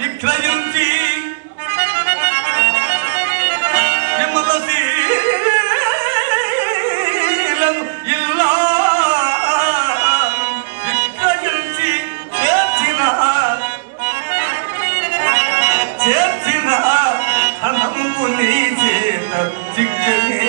విక్రయించి విమలశీలను ఇల్లా విక్రయించి చేర్చిన ధనము నీ చేత చిక్కని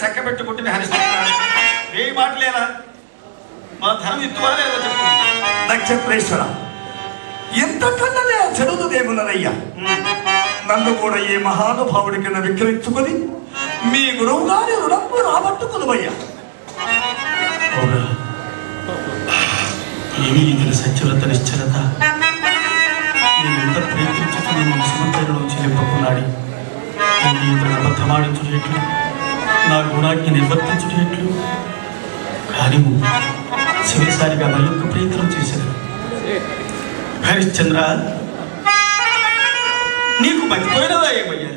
చక్కబెట్టుకుంటుంది హరిశ్చంద్ర ఏ మాట లేదా మా ధనం ఇత్తువా లేదా చెప్పు నక్షత్రేశ్వర ఎంతకన్నా చెడుదేమున్నదయ్యా నన్ను కూడా ఈ మహానుభావుడి కింద విక్రయించుకొని మీ గురువు గారి రుణము రాబట్టుకుదవయ్యా. ఏమి ఇది సత్యవ్రత నిశ్చలత నేను ఎంత ప్రయత్నించుకుని మన సుమంతరుడు చెల్లింపకున్నాడు ఇతరులు అబద్ధమాడించుడు ఎట్లు నా గుణాజ్ఞ నిర్వర్తించుడు ఎట్లు కానీ చివరిసారిగా మళ్ళొక్క ప్రయత్నం చేశాను. హరిశ్చంద్ర, నీకు మతిపోయినదా ఏమయ్యా?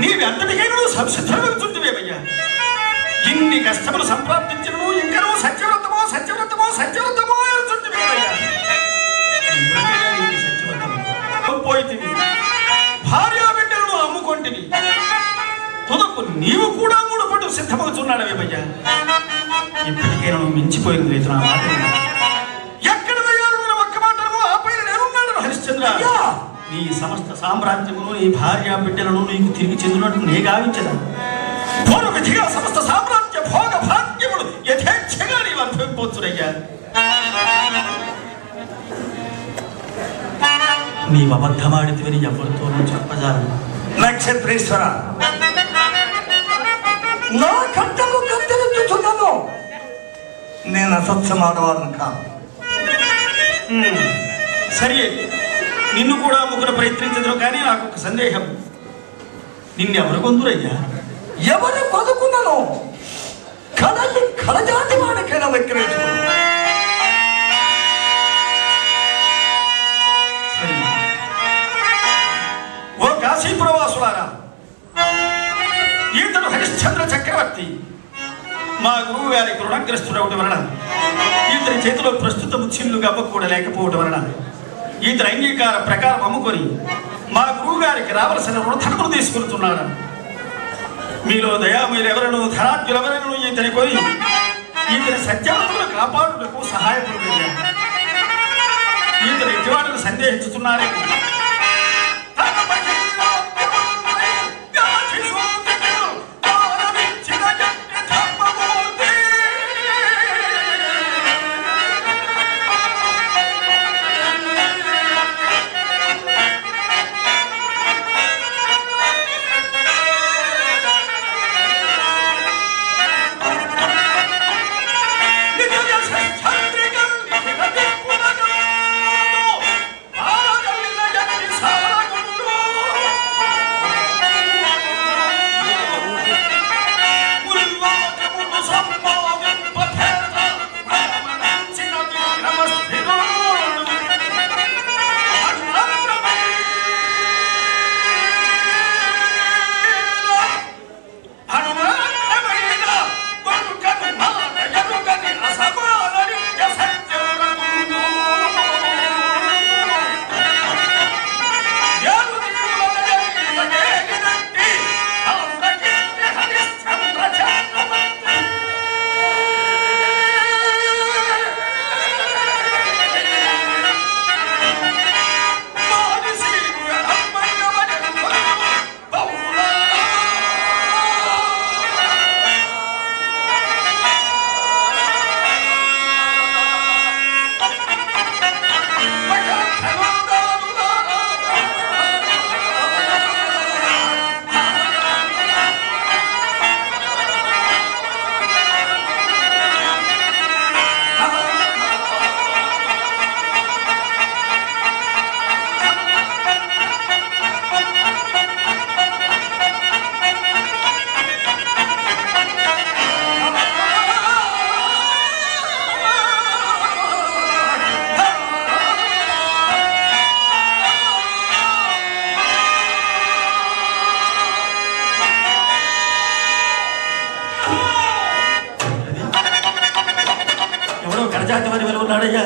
నీవెంతటికైనా సంసిద్ధమవుతుంటివేమయ్యా? ఇన్ని కష్టములు సంప్రాప్తించను ఇంకనూ సత్యవ్రతమో సత్యవ్రతమో సత్యవ్రతమో అనుచుంటివేమయ్యా? పోయితివి, భార్యా బిడ్డలను అమ్ముకొంటివి, తుదకు నీవు కూడా మూడుపట్టు సిద్ధమవుతున్నాడవేమయ్యా? ఇప్పటికైనా నువ్వు మించిపోయింది లేదు నా మాట. ఎక్కడ వేయాలను ఒక్క మాటను ఆ పైన నేనున్నాడు హరిశ్చంద్ర. నీ సమస్త సామ్రాజ్యమును నీ భార్యా బిడ్డలను నీకు తిరిగి చెందినట్టు నే గావించదా? పూర్వ విధిగా సమస్త సామ్రాజ్య భోగ భాగ్యములు యథేచ్ఛగా నీవు అనుభవించవచ్చునయ్యా. నీవు అబద్ధమాడితివని ఎవరితోనూ చెప్పజాలను. నక్షత్రేశ్వర, నా కంటలు కత్తిరించుచున్నాను. నేను అసత్యమాడవాలను కాదు. సరే, నిన్ను కూడా ముగ్గురు ప్రయత్నించదు. కానీ నాకు ఒక సందేహం, నిన్నెవరు కొందురయ్యా? ఎవరు పదుకున్నాను కడలి కడజాతి వాడికైనా విక్రయించుకున్నాను. ఓ కాశీపురవాసులారా, ఈతడు హరిశ్చంద్ర చక్రవర్తి. మా గురువు గారికి రుణగ్రస్తుడవడం వలన ఈతని చేతిలో ప్రస్తుతం చిల్లు గబ్బ కూడా లేకపోవడం వలన ఈతని అంగీకార ప్రకారం అమ్ముకొని మా గురువు గారికి రావలసిన రుణధనములు తీసుకుంటున్నాడు. మీలో దయామయులు ఎవరను ధనార్జులెవరను ఈతని కొని ఈతని సత్యాత్మను కాపాడుటకు సహాయపడుతుంది. ఈతని ఎటువంటి సందేహించుతున్నారే. కడజాతి వారి వెలువ ఉన్నాడయ్యా.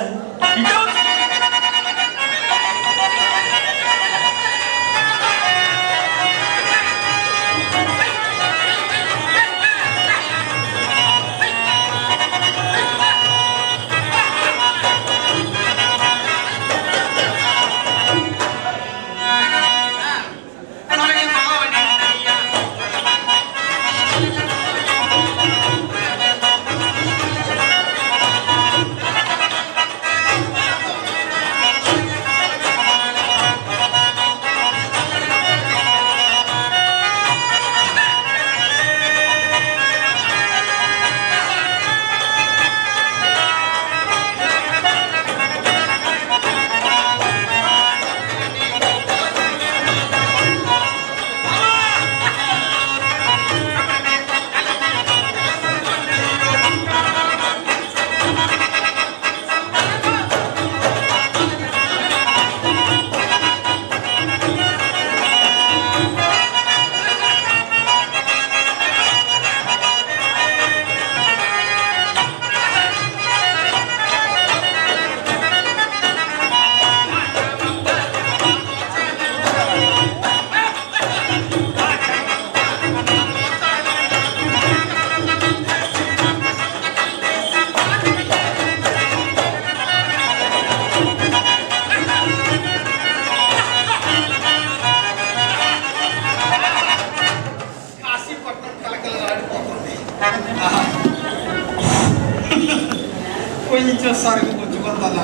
ఇచ్చిన సరుకు పుచ్చుకుంటున్నా.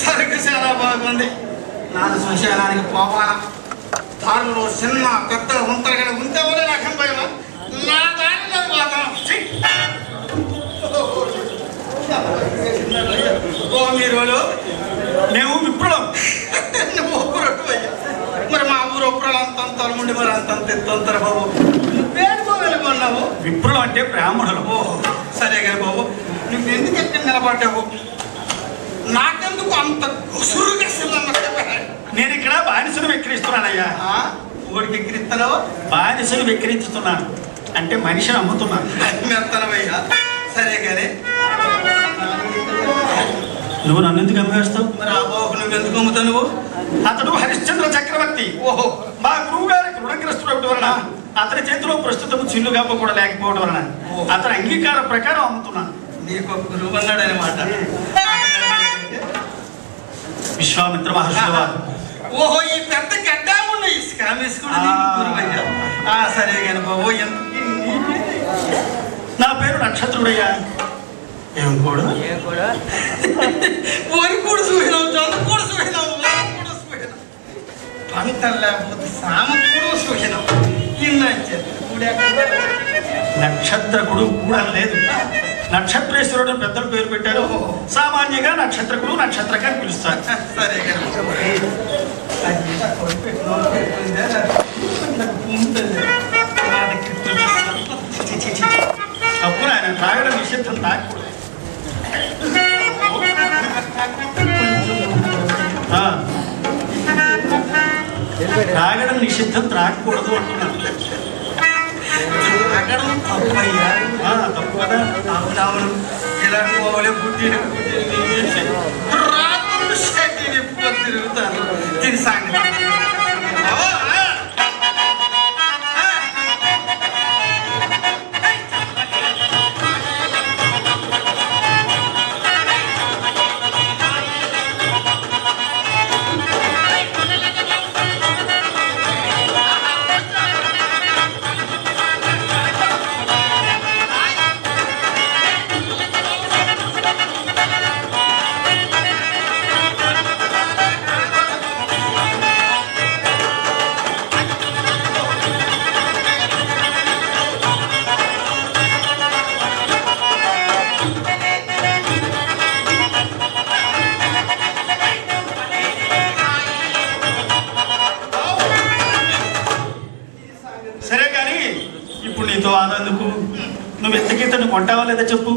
సరుకు చాలా బాగుంది. నాన్న శ్మశానానికి పోవాలా? దారిలో చిన్న పెద్ద ఉంతరగడ ఉంటే వాళ్ళే రకం భయం. నా దారిలో పోతాం. ఓ మీరు మేము విప్లవం. నువ్వు ఒప్పురట్టు అయ్యా. మరి మా ఊరు ఒప్పురాలు అంతంత ఉండి మరి అంతంత ఎత్తుంటారు బాబు. నువ్వేడుకో వెళ్ళిపోన్నావు. విప్లవం అంటే బ్రాహ్మణులు. ఓహో సరే కదా బాబు. నువ్వెందుకు ఎక్కడ నిలబడ్డావు? నాకెందుకు అంత గుసురుగా నేను ఇక్కడ బానిసను వెక్కిరిస్తున్నానయ్యా. ఊరికి ఎక్కిరిస్తున్నావు? బానిసను వెక్కిరించుతున్నాను అంటే మనిషిని అమ్ముతున్నాను. మెత్తనవయ్యా. సరే కానీ నువ్వు నన్ను ఎందుకు అమ్మేస్తావు? మరి ఆ బాబు నువ్వెందుకు అమ్ముతావు? నువ్వు అతడు హరిశ్చంద్ర చక్రవర్తి. ఓహో మా గురువు గారికి రుణగ్రస్తుడు అవడం వలన అతని చేతిలో ప్రస్తుతం చిల్లు గప్ప కూడా లేకపోవడం వలన అతని అంగీకార ప్రకారం అమ్ముతున్నాను. నీకు ఒక గురువు అన్నాడనమాట. విశ్వామిత్ర మహర్షుల వారు. ఓహో ఈ పెద్ద గడ్డ ఉన్నాయి స్కామేసుకుని గురువయ్యా. సరే కానీ బాబు నా పేరు నక్షత్రుడయ్యా. ఏం కూడా వరి కూడా చూసినావు, జొన్న కూడా చూసినావు, వరి కూడా చూసినావు, పంటలు లేకపోతే సామ కూడా చూసినావు. నక్షత్రకుడు కూడా లేదు. నక్షత్రేశ్వరుడు పెద్దలు పేరు పెట్టారు. సామాన్యంగా నక్షత్రకుడు నక్షత్రక అని పిలుస్తారు. సరే అప్పుడు ఆయన తాగడం నిషిద్ధం. తాగకూడదు. తాగడం నిషిద్ధం, త్రాగకూడదు అంటున్నాను. తప్పు కదా. అవునవును. ఇలా పోలే పుట్టిన తిరుగుతాను దీని సంగతి. సరే కానీ ఇప్పుడు నీతో ఆనందుకు. నువ్వు ఎందుకు ఇతను కొంటావా లేదా చెప్పు.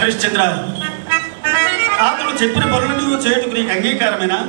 హరిశ్చంద్ర, అతడు చెప్పిన పనులు నువ్వు చేయుటకు నీకు అంగీకారమేనా?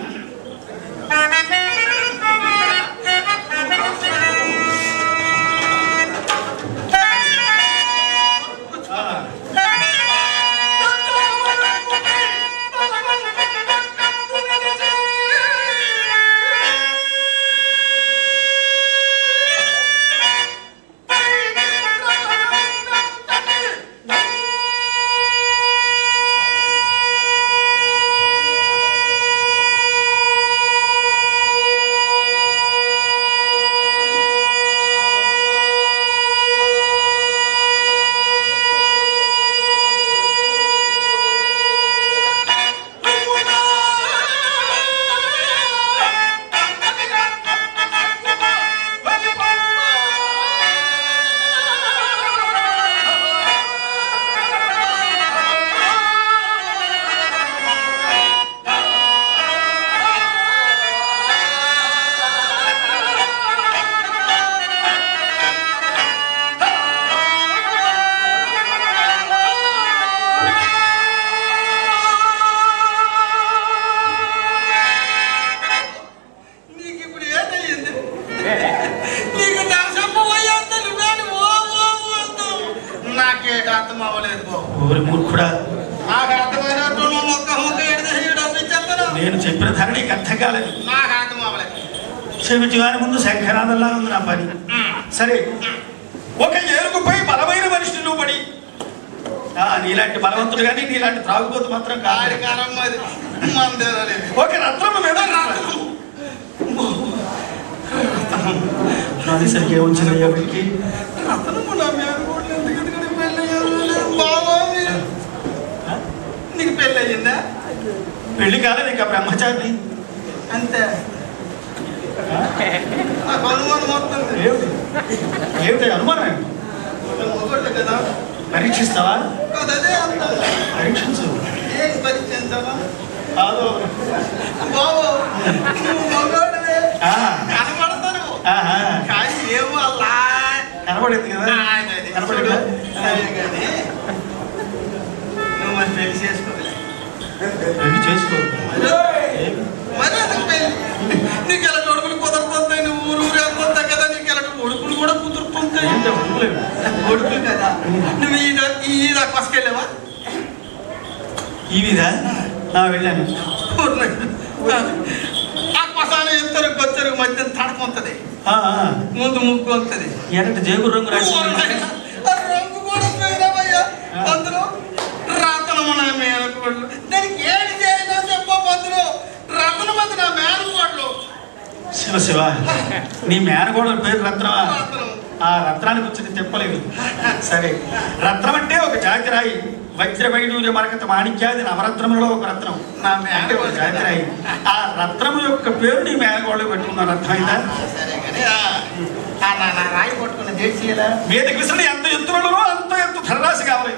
నేను చెప్పిన ధర నీకు అర్థం కాలేదు. చెవిటి వారి ముందు శంఖనాథంలా ఉంది నా పని. సరే, ఒక ఏనుగుపై బలమైన మనిషి నువ్వు పడి నీలాంటి బలవంతుడు కానీ నీలాంటి త్రాగుబోతు మాత్రం కాదు. ఒక రత్నము మీద అది సరిగ్గా వచ్చిందయ్యా వీడికి. రతనము నా మేనకోడలు ఎందుకంటే పెళ్ళి బాబా నీకు పెళ్ళి అయ్యిందా? పెళ్లి కాలేదు ఇంకా బ్రహ్మచారి అంతే నాకు అనుమానం అవుతుంది. ఏమిటి అనుమానం ఏంటి? మొగోళ్ళు కదా పరీక్షిస్తావా? అదే అంత పరీక్షించు. ఏం పరీక్షించావా కాదు బాబు నువ్వు మగోడివే ఆహా. కనబడతాను ఆహా. కానీ ఏమో అలా కనబడింది కదా కనబడిందా? సరే కానీ నువ్వు మరి పెళ్లి చేసుకోలే పెళ్లి చేసుకో. మరి అందుకు పెళ్లి నీకు ఎలా కొడుకులు కుదురుతుంటాయి నువ్వు ఊరు వెళ్తుంటాయి కదా నీకు ఎలా కొడుకులు కూడా కుదురుతుంటాయి ఏంటో అనుకోలేదు. కొడుకులు కదా నువ్వు ఈ కొసకెళ్ళావా ఈ విధా వెళ్ళాను. ఆ కొసాలు ఎత్తరు గొచ్చరు మధ్య తడకుంటది ముందు ముగ్గు వస్తుంది ఎర్రటి జేబు రంగు రాసి రంగు కూడా పోయినావయ్యా పంతులు రతనము నా మేనకోళ్ళు దానికి ఏది చేయనా చెప్ప పంతులు రతనమంది నా మేనకోళ్ళు శివ శివ నీ మేనగోడల పేరు రత్నమా? రతనం ఆ రత్నానికి వచ్చింది తెప్పలేదు. సరే రత్నం అంటే ఒక జాతి రాయి. వజ్ర వైడూర్య మరకత మాణిక్యాది నవరత్నములలో ఒక రత్నం నా అంటే ఒక మేనకోళ్ళు జాతి రాయి. ఆ రత్నము యొక్క పేరు నీ మేనగోడలు పెట్టుకున్న రత్నమైందా? సరే కానీ నా రాయి పట్టుకున్న డేట్ చేయాలా? వేదిక విసరణ ఎంత ఎత్తులలో అంత ఎత్తు ధరరాశి కావాలి.